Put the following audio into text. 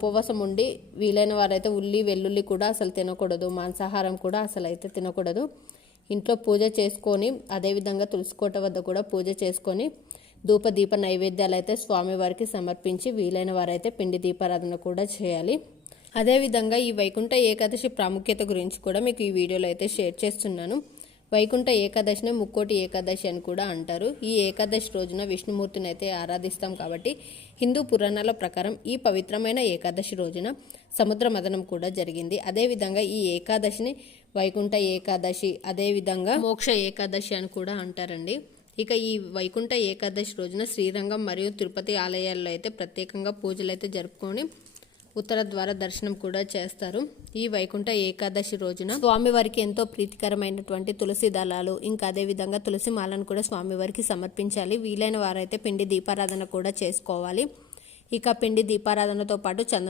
ఉపవాసం ఉండి వీలైన వారైతే ఉల్లి వెల్లుల్లి కూడా అసలు తినకూడదు మాంసాహారం కూడా అసలు అయితే తినకూడదు. ఇంట్లో పూజ చేసుకొని అదేవిధంగా తులసికోట వద్ద కూడా పూజ చేసుకొని ధూప దీప నైవేద్యాలు అయితే స్వామివారికి సమర్పించి వీలైన వారైతే పిండి దీపారాధన కూడా చేయాలి. అదేవిధంగా ఈ వైకుంఠ ఏకాదశి ప్రాముఖ్యత గురించి కూడా మీకు ఈ వీడియోలో అయితే షేర్ చేస్తున్నాను. వైకుంఠ ఏకాదశిని ముక్కోటి ఏకాదశి అని కూడా అంటారు. ఈ ఏకాదశి రోజున విష్ణుమూర్తిని అయితే ఆరాధిస్తాం కాబట్టి హిందూ పురాణాల ప్రకారం ఈ పవిత్రమైన ఏకాదశి రోజున సముద్ర మదనం కూడా జరిగింది. అదేవిధంగా ఈ ఏకాదశిని వైకుంఠ ఏకాదశి అదేవిధంగా మోక్ష ఏకాదశి అని కూడా అంటారండి. ఇక ఈ వైకుంఠ ఏకాదశి రోజున శ్రీరంగం మరియు తిరుపతి ఆలయాల్లో అయితే ప్రత్యేకంగా పూజలు అయితే జరుపుకొని ఉత్తర ద్వార దర్శనం కూడా చేస్తారు. ఈ వైకుంఠ ఏకాదశి రోజున స్వామివారికి ఎంతో ప్రీతికరమైనటువంటి తులసి దళాలు ఇంకా అదే విధంగా తులసి మాలను కూడా స్వామివారికి సమర్పించాలి. వీలైన వారైతే పిండి దీపారాధన కూడా చేసుకోవాలి. ఇక పిండి దీపారాధనతో పాటు చందన